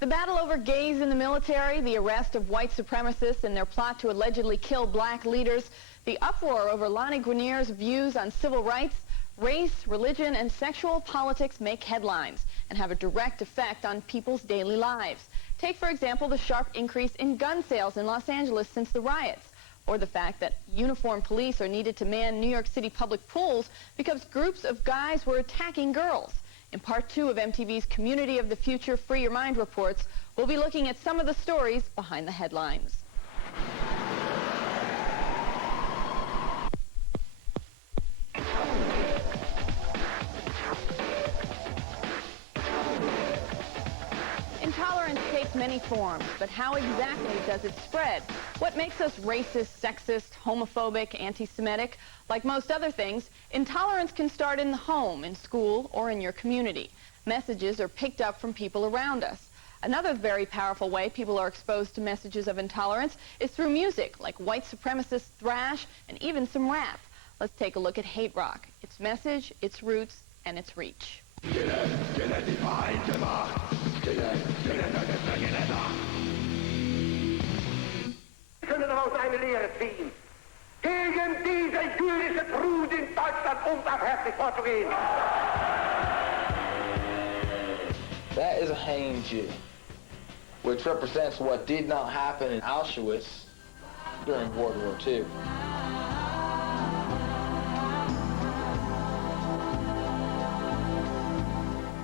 The battle over gays in the military, the arrest of white supremacists and their plot to allegedly kill black leaders, the uproar over Lonnie Guinier's views on civil rights, race, religion, and sexual politics make headlines and have a direct effect on people's daily lives. Take, for example, the sharp increase in gun sales in Los Angeles since the riots, or the fact that uniformed police are needed to man New York City public pools because groups of guys were attacking girls. In part 2 of MTV's Community of the Future Free Your Mind reports, we'll be looking at some of the stories behind the headlines. Intolerance takes many forms, but how exactly does it spread? What makes us racist, sexist, homophobic, anti-Semitic? Like most other things, intolerance can start in the home, in school, or in your community. Messages are picked up from people around us. Another very powerful way people are exposed to messages of intolerance is through music, like white supremacist thrash and even some rap. Let's take a look at hate rock, its message, its roots, and its reach. Können daraus eine Lehre ziehen, gegen diese jüdische Brut in Deutschland unbarmherzig vorzugehen. That is a hanged Jew, which represents what did not happen in Auschwitz during World War II.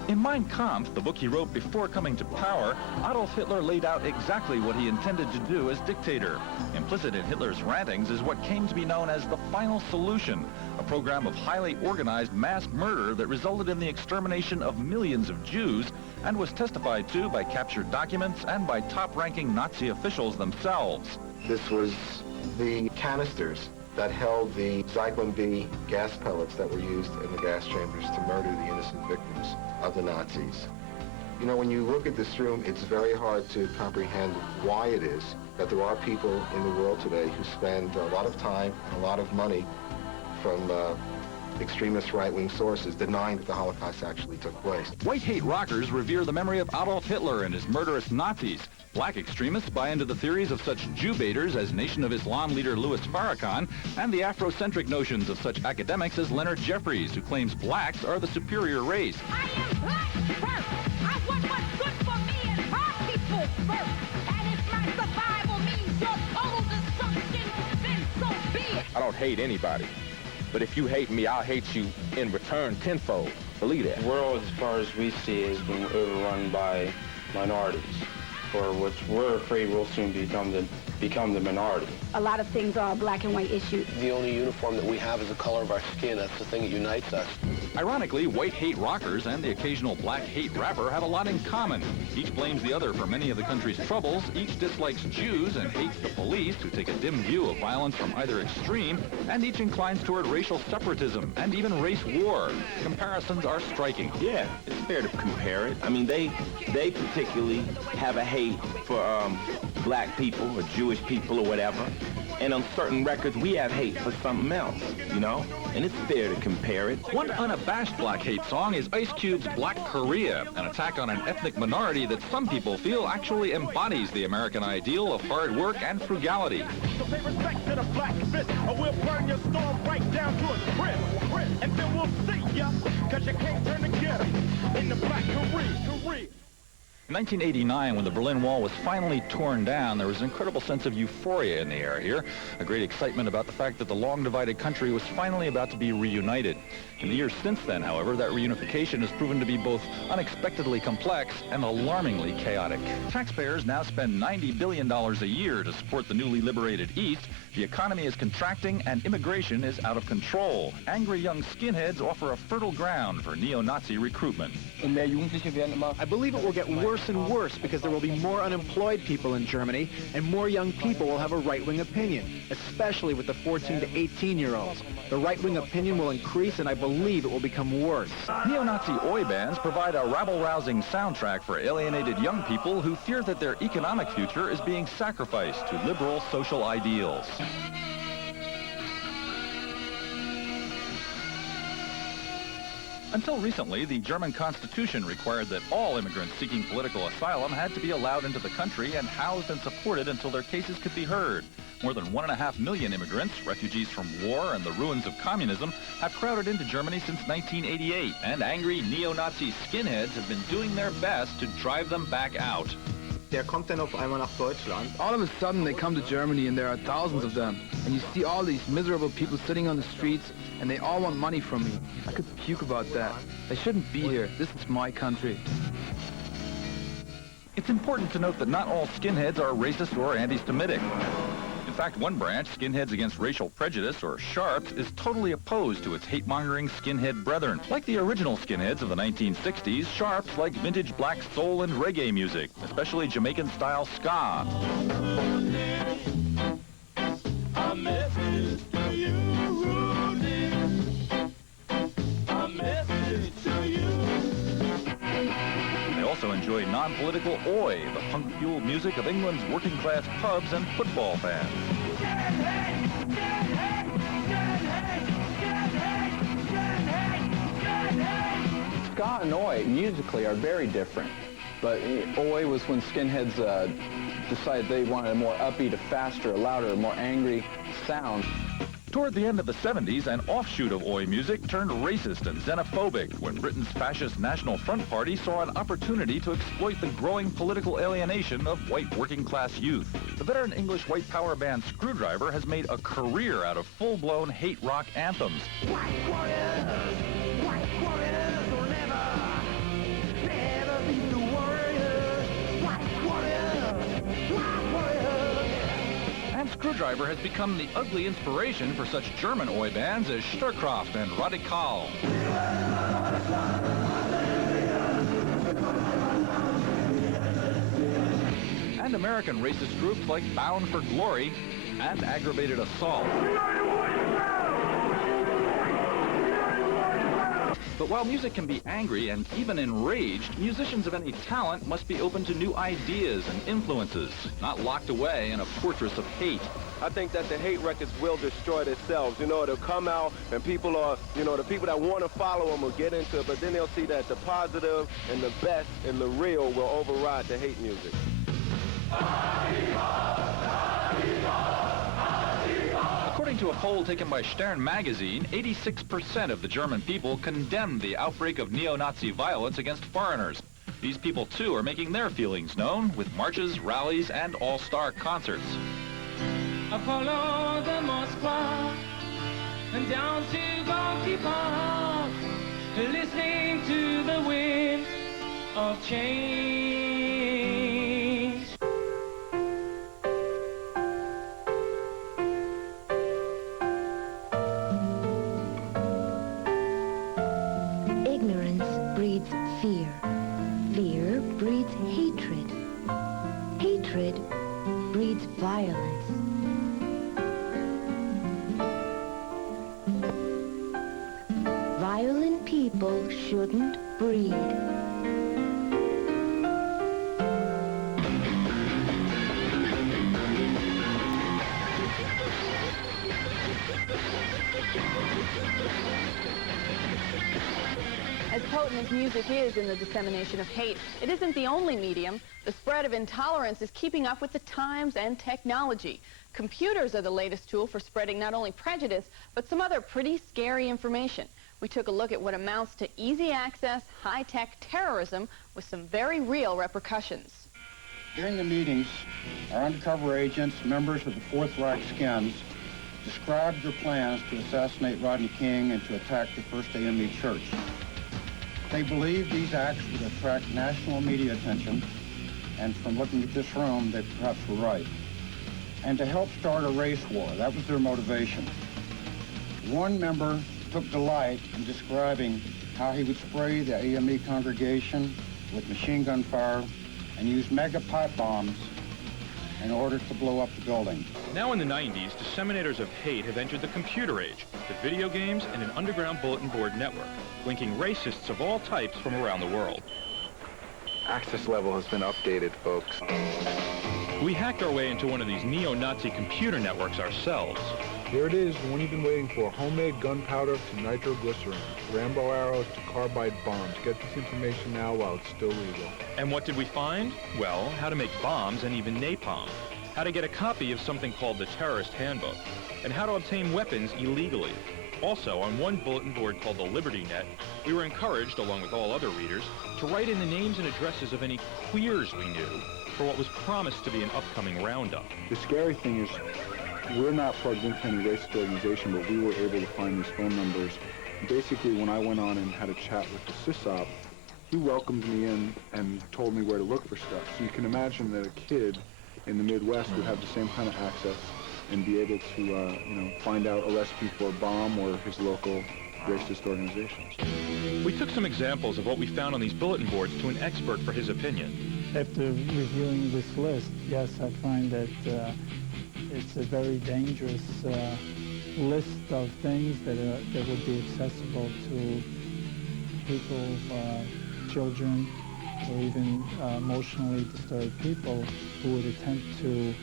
In Mein Kampf, the book he wrote before coming to power, Adolf Hitler laid out exactly what he intended to do as dictator. Implicit in Hitler's rantings is what came to be known as the Final Solution, a program of highly organized mass murder that resulted in the extermination of millions of Jews and was testified to by captured documents and by top-ranking Nazi officials themselves. This was the canisters that held the Zyklon B gas pellets that were used in the gas chambers to murder the innocent victims of the Nazis. You know, when you look at this room, it's very hard to comprehend why it is that there are people in the world today who spend a lot of time and a lot of money from extremist right-wing sources denying that the Holocaust actually took place. White hate rockers revere the memory of Adolf Hitler and his murderous Nazis. Black extremists buy into the theories of such Jew-baiters as Nation of Islam leader Louis Farrakhan and the Afrocentric notions of such academics as Leonard Jeffries, who claims blacks are the superior race. I am black first. I want what's good for me and my people first. And if my survival means your total destruction, then so be it. I don't hate anybody, but if you hate me, I'll hate you in return tenfold. Believe that. The world, as far as we see, is being overrun by minorities, for which we're afraid will soon become the minority. A lot of things are a black and white issue. The only uniform that we have is the color of our skin. That's the thing that unites us. Ironically, white hate rockers and the occasional black hate rapper have a lot in common. Each blames the other for many of the country's troubles, each dislikes Jews and hates the police, who take a dim view of violence from either extreme, and each inclines toward racial separatism and even race war. Comparisons are striking. Yeah, it's fair to compare it. I mean, they particularly have a hate for black people or Jewish people or whatever. And on certain records, we have hate for something else, you know? And it's fair to compare it. One unabashed black hate song is Ice Cube's Black Korea, an attack on an ethnic minority that some people feel actually embodies the American ideal of hard work and frugality. So pay respect to the black fist, or we'll burn your storm right down to a crisp. And then we'll see ya, cause you can't turn together in the Black Korea. In 1989, when the Berlin Wall was finally torn down, there was an incredible sense of euphoria in the air here, a great excitement about the fact that the long-divided country was finally about to be reunited. In the years since then, however, that reunification has proven to be both unexpectedly complex and alarmingly chaotic. Taxpayers now spend $90 billion a year to support the newly liberated East. The economy is contracting and immigration is out of control. Angry young skinheads offer a fertile ground for neo-Nazi recruitment. I believe it will get worse worse and worse because there will be more unemployed people in Germany and more young people will have a right-wing opinion, especially with the 14 to 18-year-olds. The right-wing opinion will increase, and I believe it will become worse. Neo-Nazi oi bands provide a rabble-rousing soundtrack for alienated young people who fear that their economic future is being sacrificed to liberal social ideals. Until recently, the German Constitution required that all immigrants seeking political asylum had to be allowed into the country and housed and supported until their cases could be heard. More than 1.5 million immigrants, refugees from war and the ruins of communism, have crowded into Germany since 1988, and angry neo-Nazi skinheads have been doing their best to drive them back out. Der kommt dann auf einmal nach Deutschland. All of a sudden they come to Germany and there are thousands of them. And you see all these miserable people sitting on the streets and they all want money from me. I could puke about that. They shouldn't be here. This is my country. It's important to note that not all skinheads are racist or anti-Semitic. In fact, one branch, Skinheads Against Racial Prejudice, or SHARPS, is totally opposed to its hate-mongering skinhead brethren. Like the original skinheads of the 1960s, SHARPS like vintage black soul and reggae music, especially Jamaican-style ska. A message to you, Rudy. A message to you. They also enjoy non-political oi, the punk-fueled music of England's working-class pubs and football fans. Ska and oi musically are very different, but oi was when skinheads decided they wanted a more upbeat, a faster, a louder, a more angry sound. Toward the end of the 70s, an offshoot of oi music turned racist and xenophobic when Britain's fascist National Front Party saw an opportunity to exploit the growing political alienation of white working-class youth. The veteran English white power band Screwdriver has made a career out of full-blown hate rock anthems. White warriors will never be the warriors. White warriors. And Screwdriver has become the ugly inspiration for such German oi bands as Sturkraft and Radikal. And American racist groups like Bound for Glory and Aggravated Assault. But while music can be angry and even enraged, musicians of any talent must be open to new ideas and influences, not locked away in a fortress of hate. I think that the hate records will destroy themselves. You know, they'll come out and people are, you know, the people that want to follow them will get into it, but then they'll see that the positive and the best and the real will override the hate music. According to a poll taken by Stern magazine, 86% of the German people condemned the outbreak of neo-Nazi violence against foreigners. These people, too, are making their feelings known with marches, rallies, and all-star concerts. I follow the Moskva and down to Gorky Park, listening to the wind of change. Ignorance breeds fear. Fear breeds hatred. Hatred breeds violence. Violent people shouldn't breed. As potent as music is in the dissemination of hate, it isn't the only medium. The spread of intolerance is keeping up with the times and technology. Computers are the latest tool for spreading not only prejudice, but some other pretty scary information. We took a look at what amounts to easy access, high-tech terrorism with some very real repercussions. During the meetings, our undercover agents, members of the Fourth Reich skins, described their plans to assassinate Rodney King and to attack the First AME Church. They believed these acts would attract national media attention, and from looking at this room, they perhaps were right. And to help start a race war, that was their motivation. One member took delight in describing how he would spray the AME congregation with machine gun fire and used mega pipe bombs in order to blow up the building. Now in the 90s, disseminators of hate have entered the computer age, with video games and an underground bulletin board network, linking racists of all types from around the world. Access level has been updated, folks. We hacked our way into one of these neo-Nazi computer networks ourselves. Here it is, the one you've been waiting for. Homemade gunpowder to nitroglycerin, Rambo arrows to carbide bombs. Get this information now while it's still legal. And what did we find? Well, how to make bombs and even napalm. How to get a copy of something called the Terrorist Handbook. And how to obtain weapons illegally. Also, on one bulletin board called the Liberty Net, we were encouraged, along with all other readers, to write in the names and addresses of any queers we knew for what was promised to be an upcoming roundup. The scary thing is, we're not plugged into any racist organization, but we were able to find these phone numbers. Basically, when I went on and had a chat with the CISOP, he welcomed me in and told me where to look for stuff. So you can imagine that a kid in the Midwest would have the same kind of access and be able to, find out a recipe for a bomb or his local racist organizations. We took some examples of what we found on these bulletin boards to an expert for his opinion. After reviewing this list, yes, I find that it's a very dangerous list of things that would be accessible to people, children, or even emotionally disturbed people who would attempt to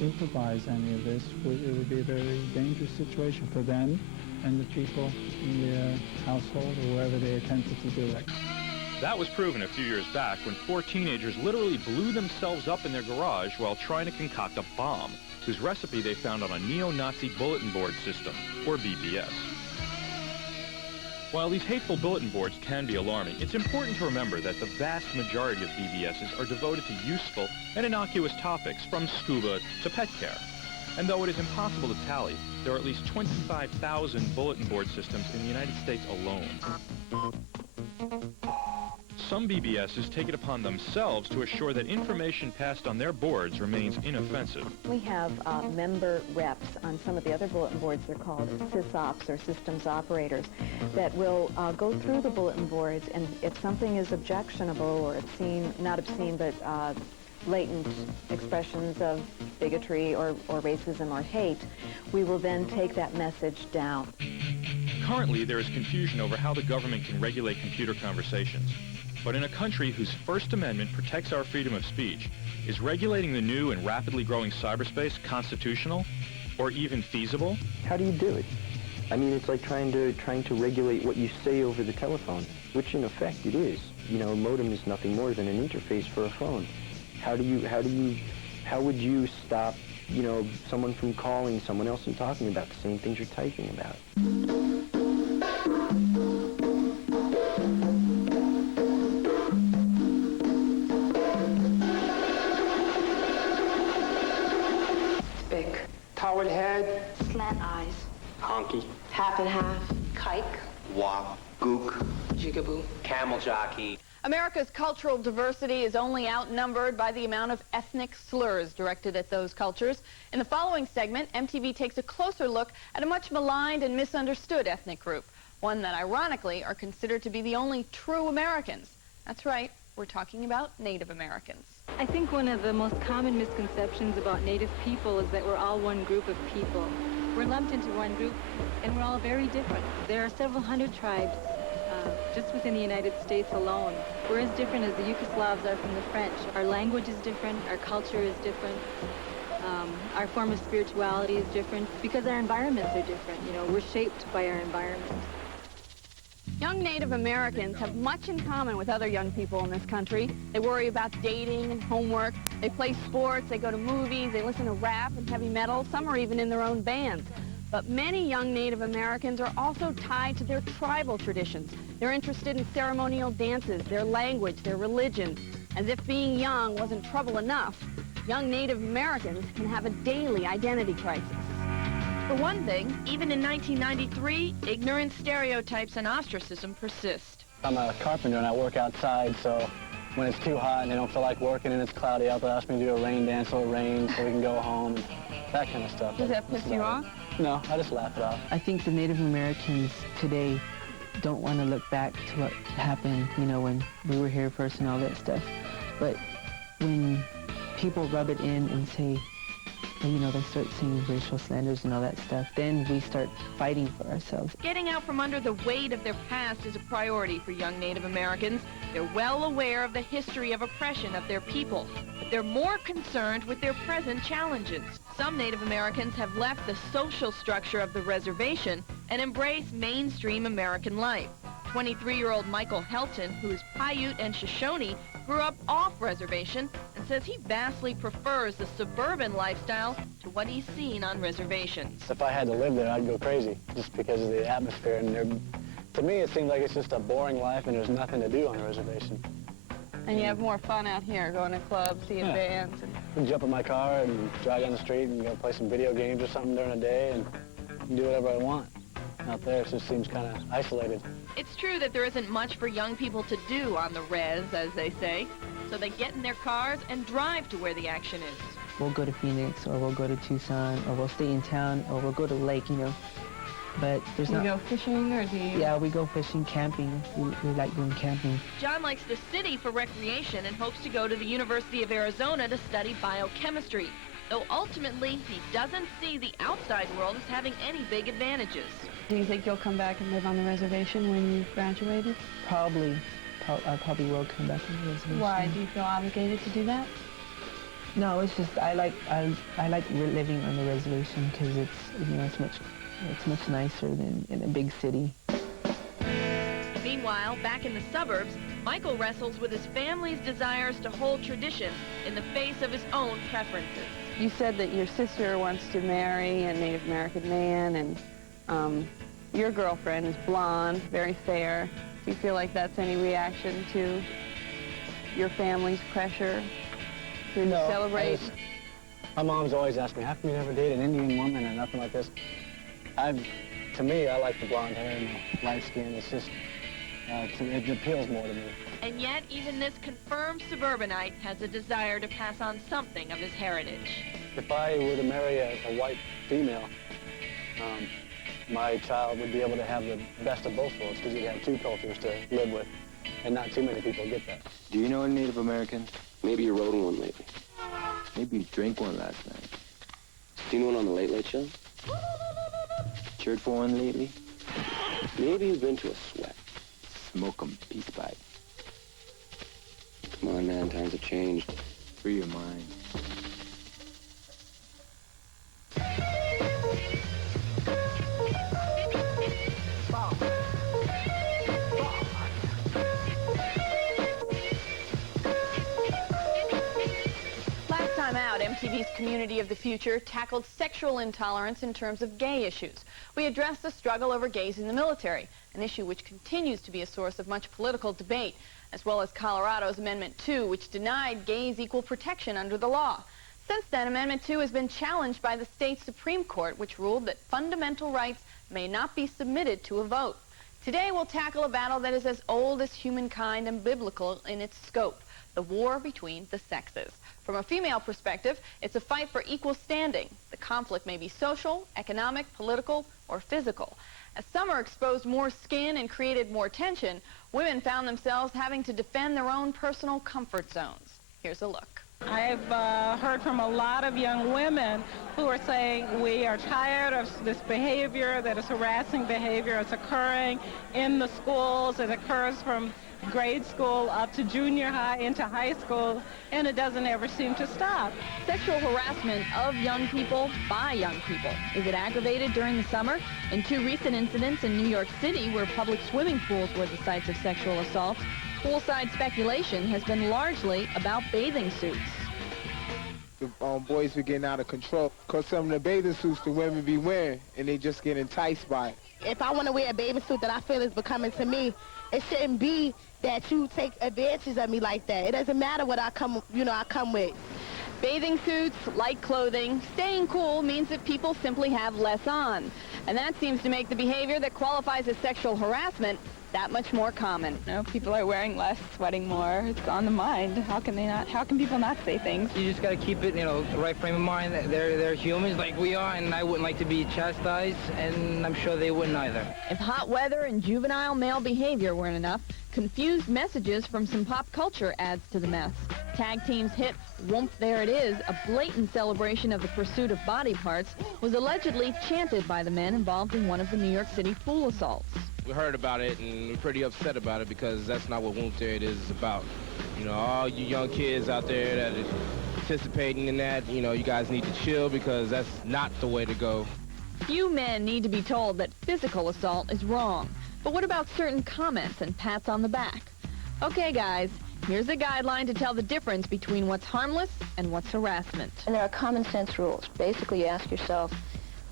improvise any of this. It would be a very dangerous situation for them and the people in their household or wherever they attempted to do it. That was proven a few years back when 4 teenagers literally blew themselves up in their garage while trying to concoct a bomb, whose recipe they found on a neo-Nazi bulletin board system, or BBS. While these hateful bulletin boards can be alarming, it's important to remember that the vast majority of BBSs are devoted to useful and innocuous topics, from scuba to pet care. And though it is impossible to tally, there are at least 25,000 bulletin board systems in the United States alone. Some BBSs take it upon themselves to assure that information passed on their boards remains inoffensive. We have member reps on some of the other bulletin boards. They're called sysops, or systems operators, that will go through the bulletin boards, and if something is objectionable or obscene, not obscene, but blatant expressions of bigotry or racism or hate, we will then take that message down. Currently, there is confusion over how the government can regulate computer conversations. But in a country whose First Amendment protects our freedom of speech, is regulating the new and rapidly growing cyberspace constitutional or even feasible? How do you do it? I mean, it's like trying to regulate what you say over the telephone, which in effect it is. You know, a modem is nothing more than an interface for a phone. How would you stop, someone from calling someone else and talking about the same things you're typing about? Big. Towel head. Slant eyes. Honky. Half and half. Kike. Wop. Gook. Jigaboo. Camel jockey. America's cultural diversity is only outnumbered by the amount of ethnic slurs directed at those cultures. In the following segment, MTV takes a closer look at a much maligned and misunderstood ethnic group, one that ironically are considered to be the only true Americans. That's right, we're talking about Native Americans. I think one of the most common misconceptions about Native people is that we're all one group of people. We're lumped into one group, and we're all very different. There are several hundred tribes just within the United States alone. We're as different as the Yugoslavs are from the French. Our language is different, our culture is different, our form of spirituality is different, because our environments are different. We're shaped by our environment. Young Native Americans have much in common with other young people in this country. They worry about dating and homework, they play sports, they go to movies, they listen to rap and heavy metal, some are even in their own bands. But many young Native Americans are also tied to their tribal traditions. They're interested in ceremonial dances, their language, their religion. As if being young wasn't trouble enough, young Native Americans can have a daily identity crisis. For one thing, even in 1993, ignorant stereotypes and ostracism persist. I'm a carpenter and I work outside, so when it's too hot and they don't feel like working and it's cloudy out, they ask me to do a rain dance so it rains so we can go home, that kind of stuff. Does that piss you off? No, I just laugh it off. I think the Native Americans today don't want to look back to what happened, when we were here first and all that stuff. But when people rub it in and say, you know, they start saying racial slanders and all that stuff, then we start fighting for ourselves. Getting out from under the weight of their past is a priority for young Native Americans. They're well aware of the history of oppression of their people, but they're more concerned with their present challenges. Some Native Americans have left the social structure of the reservation and embrace mainstream American life. 23-year-old Michael Helton, who is Paiute and Shoshone, grew up off-reservation and says he vastly prefers the suburban lifestyle to what he's seen on reservations. If I had to live there, I'd go crazy just because of the atmosphere. And to me, it seems like it's just a boring life and there's nothing to do on the reservation. And you have more fun out here, going to clubs, seeing bands. And jump in my car and drive down the street and go play some video games or something during the day and do whatever I want. Out there, it just seems kind of isolated. It's true that there isn't much for young people to do on the res, as they say, so they get in their cars and drive to where the action is. We'll go to Phoenix, or we'll go to Tucson, or we'll stay in town, or we'll go to the lake, you know. But there's not... You go fishing, or do you... Yeah, we go fishing, camping. We like doing camping. John likes the city for recreation and hopes to go to the University of Arizona to study biochemistry, though ultimately he doesn't see the outside world as having any big advantages. Do you think you'll come back and live on the reservation when you've graduated? Probably. I probably will come back on the reservation. Why? Do you feel obligated to do that? No, it's just I like living on the reservation because it's much nicer than in a big city. Meanwhile, back in the suburbs, Michael wrestles with his family's desires to hold tradition in the face of his own preferences. You said that your sister wants to marry a Native American man, and your girlfriend is blonde, very fair. Do you feel like that's any reaction to your family's pressure to celebrate? My mom's always asked me, how come you never date an Indian woman or nothing like this? To me, I like the blonde hair and the light skin. It's just, it appeals more to me. And yet, even this confirmed suburbanite has a desire to pass on something of his heritage. If I were to marry a white female, my child would be able to have the best of both worlds because he'd have two cultures to live with, and not too many people get that. Do you know a Native American? Maybe you rode one lately. Maybe you drank one last night. Seen one on the Late Late Show? Cheered for one lately? Maybe you've been to a sweat. Smoke 'em, peace pipe. Come on, man, times have changed. Free your mind. Last time out, MTV's Community of the Future tackled sexual intolerance in terms of gay issues. We addressed the struggle over gays in the military, an issue which continues to be a source of much political debate, as well as Colorado's Amendment 2, which denied gays equal protection under the law. Since then, Amendment 2 has been challenged by the state Supreme Court, which ruled that fundamental rights may not be submitted to a vote. Today, we'll tackle a battle that is as old as humankind and biblical in its scope, the war between the sexes. From a female perspective, it's a fight for equal standing. The conflict may be social, economic, political, or physical. As summer exposed more skin and created more tension, women found themselves having to defend their own personal comfort zones. Here's a look. I've heard from a lot of young women who are saying we are tired of this behavior, that is harassing behavior. It's occurring in the schools. It occurs from grade school up to junior high into high school, and it doesn't ever seem to stop. Sexual harassment of young people by young people. Is it aggravated during the summer? In two recent incidents in New York City where public swimming pools were the sites of sexual assaults, poolside speculation has been largely about bathing suits. The boys be getting out of control because some of the bathing suits the women be wearing, and they just get enticed by it. If I want to wear a bathing suit that I feel is becoming to me, it shouldn't be that you take advantage of me like that. It doesn't matter what I come with. Bathing suits, light clothing, staying cool means that people simply have less on. And that seems to make the behavior that qualifies as sexual harassment that much more common. You know, people are wearing less, sweating more. It's on the mind. How can people not say things? You just gotta keep it, the right frame of mind. They're humans like we are, and I wouldn't like to be chastised, and I'm sure they wouldn't either. If hot weather and juvenile male behavior weren't enough, confused messages from some pop culture adds to the mess. Tag Team's hit "Whoomp There It Is," a blatant celebration of the pursuit of body parts, was allegedly chanted by the men involved in one of the New York City pool assaults. We heard about it, and we're pretty upset about it because that's not what Whoomp There It Is about. All you young kids out there that are participating in that, you guys need to chill because that's not the way to go. Few men need to be told that physical assault is wrong. But what about certain comments and pats on the back? Okay, guys, here's a guideline to tell the difference between what's harmless and what's harassment. And there are common sense rules. Basically, you ask yourself,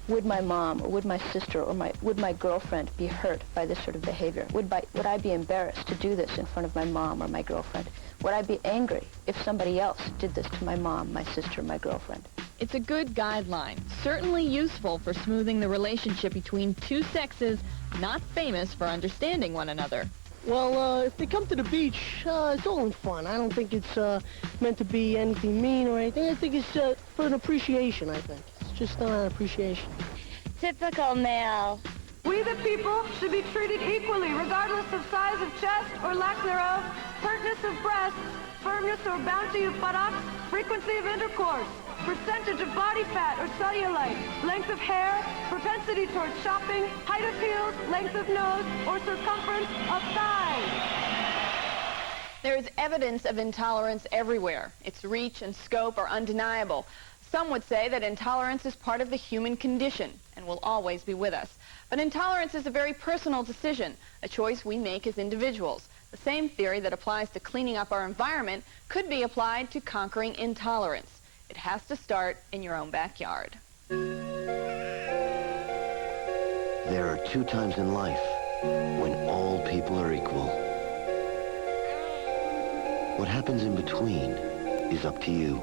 would my mom or would my sister or would my girlfriend be hurt by this sort of behavior? Would I be embarrassed to do this in front of my mom or my girlfriend? Would I be angry if somebody else did this to my mom, my sister, my girlfriend? It's a good guideline, certainly useful for smoothing the relationship between two sexes not famous for understanding one another. Well, if they come to the beach, it's all in fun. I don't think it's meant to be anything mean or anything. I think it's for an appreciation, I think. It's just an appreciation. Typical male. We the people should be treated equally, regardless of size of chest or lack thereof, pertness of breasts, firmness or bounty of buttocks, frequency of intercourse, percentage of body fat or cellulite, length of hair, propensity towards shopping, height of heels, length of nose, or circumference of thighs. There is evidence of intolerance everywhere. Its reach and scope are undeniable. Some would say that intolerance is part of the human condition and will always be with us. But intolerance is a very personal decision, a choice we make as individuals. The same theory that applies to cleaning up our environment could be applied to conquering intolerance. It has to start in your own backyard. There are two times in life when all people are equal. What happens in between is up to you.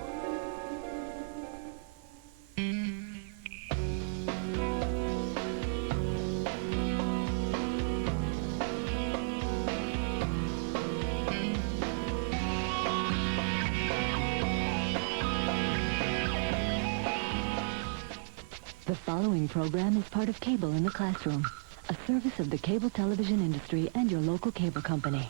The following program is part of Cable in the Classroom, a service of the cable television industry and your local cable company.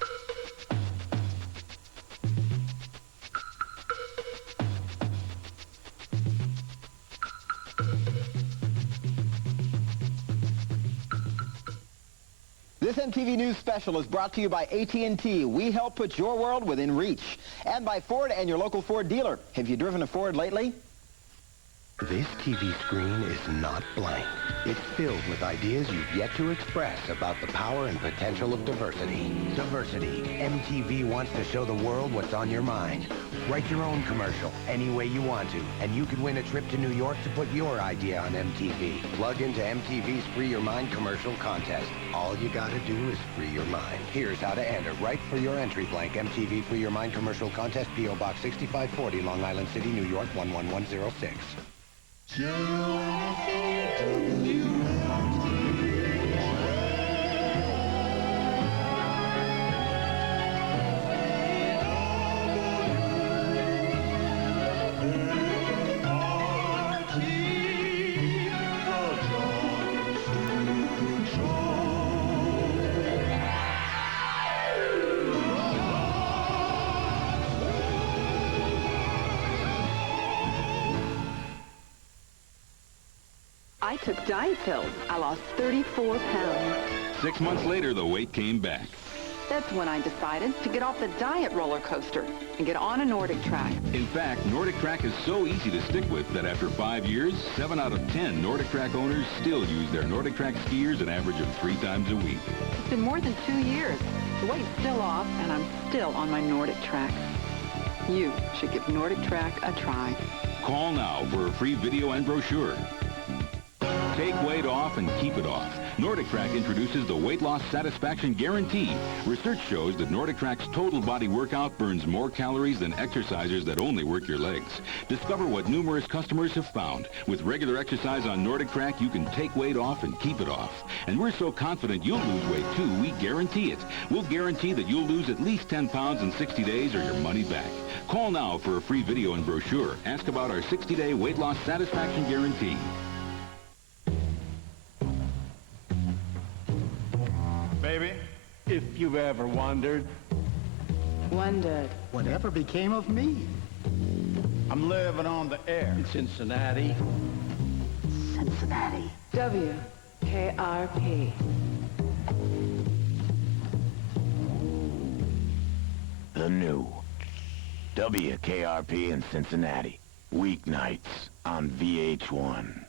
This MTV News special is brought to you by AT&T. We help put your world within reach. And by Ford and your local Ford dealer. Have you driven a Ford lately? This TV screen is not blank. It's filled with ideas you've yet to express about the power and potential of diversity. Diversity. MTV wants to show the world what's on your mind. Write your own commercial any way you want to, and you can win a trip to New York to put your idea on MTV. Plug into MTV's Free Your Mind commercial contest. All you gotta do is free your mind. Here's how to enter. Write for your entry blank. MTV Free Your Mind commercial contest, P.O. Box 6540, Long Island City, New York, 11106. I took diet pills. I lost 34 pounds. 6 months later, the weight came back. That's when I decided to get off the diet roller coaster and get on a Nordic Track. In fact, Nordic Track is so easy to stick with that after 5 years, 7 out of 10 Nordic Track owners still use their Nordic Track skiers an average of 3 times a week. It's been more than 2 years. The weight's still off, and I'm still on my Nordic Track. You should give Nordic Track a try. Call now for a free video and brochure. Take weight off and keep it off. Nordic Track introduces the Weight Loss Satisfaction Guarantee. Research shows that Nordic Track's total body workout burns more calories than exercisers that only work your legs. Discover what numerous customers have found. With regular exercise on Nordic Track, you can take weight off and keep it off. And we're so confident you'll lose weight too, we guarantee it. We'll guarantee that you'll lose at least 10 pounds in 60 days or your money back. Call now for a free video and brochure. Ask about our 60-day weight loss satisfaction guarantee. Baby, if you've ever wondered. Whatever became of me? I'm living on the air in Cincinnati. Cincinnati. WKRP. The new WKRP in Cincinnati. Weeknights on VH1.